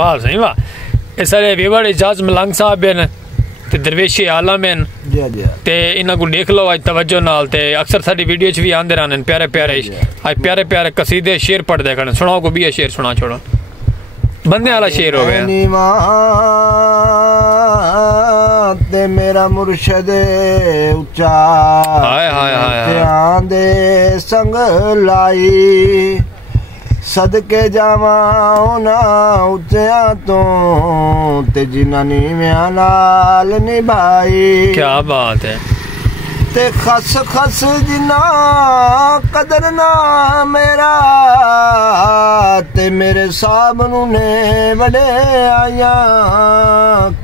वाह सही वाह। इस सारे वेवर इजाज मलंग साहब हैं ते दरवेशी आलम हैं ते इन्हां को देख लो आज तवज्जो नाल ते अक्सर साडी वीडियो च भी आंदे रहने प्यारे प्यारे आज प्यारे प्यारे कसीदे शेर पढ़दे खड़े। सुनाओ को भी शेर सुना छोड़ो बंदे वाला शेर हो गया ते मेरा मुर्शद उच्चा हाय हाय हाय दे संग लाई सदके जावा ना उच्चिया तो ते जिन्ना नीवियां नाल निभाई। क्या बात है। ते खस खस जिन्ना कदर ना मेरा ते मेरे साहब ने बड़े आया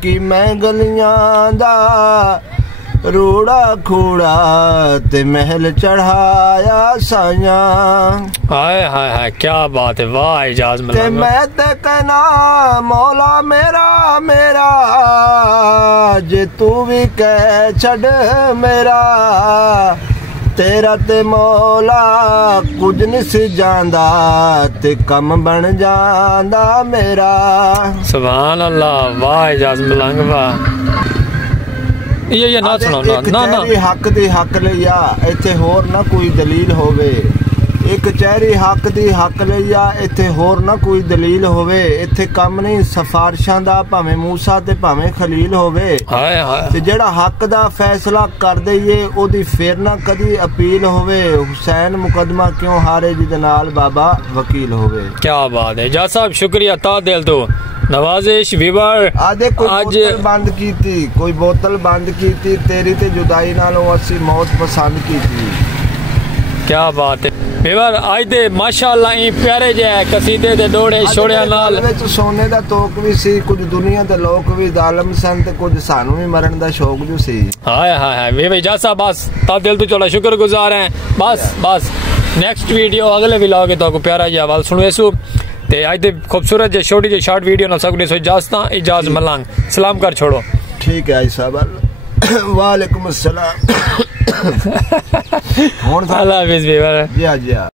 कि मैं गलियां दा रूड़ा खूड़ा ते महल चढ़ाया साया। हाय हाय हाय क्या बात है वाह इजाज ते मैं ते कहना मौला मेरा मेरा जे तू भी कह छड़ मेरा तेरा ते मौला कुछ नहीं सी जांदा ते कम बन जांदा मेरा। सुभान अल्लाह वाह इजाज मलंग वाह। ये ना सुनो ना ना हक दी हक लिया इत्थे होर ना कोई दलील होवे। एक चेहरी हक दी हक लिया इत्थे होर ना कोई दलील होवे। इत्थे कम नहीं सिफारिशां दा भावें मूसा ते भावें खलील होवे। हाय हाय ते जेड़ा हक दा फैसला कर दईए ओदी फिर ना कदी अपील होवे। हुसैन मुकदमा क्यों हारे जिदे नाल बाबा वकील होवे। क्या बात है जा साहब शुक्रिया ता दिल तो नवाजिश विवर आज बंद की कोई बोतल बंद की तेरी ते जुदाई नालों असी मौत पसंद की। क्या बात है विवर आज दे माशाअल्लाह ई प्यारे जे कसीदे दे डोड़े छोड़िया नाल विच सोने दा तोक भी सी कुछ दुनिया दे लोक भी जालिम सन ते कुछ सानू भी मरण दा शौक जो सी। हाय हाय हाय वे जा साहब बस ता दिल तो चला शुक्रगुजार हैं बस नेक्स्ट वीडियो अगले व्लॉग के तो प्यारा जी आवाज सुनवेसु ते आज दे खूबसूरत जे छोटी जे शॉर्ट वीडियो ना सकने सो इजाज मलंग सलाम कर छोड़ो। ठीक है साहब वालेकुम अस्सलाम। अल्लाह हाफिज़। जी।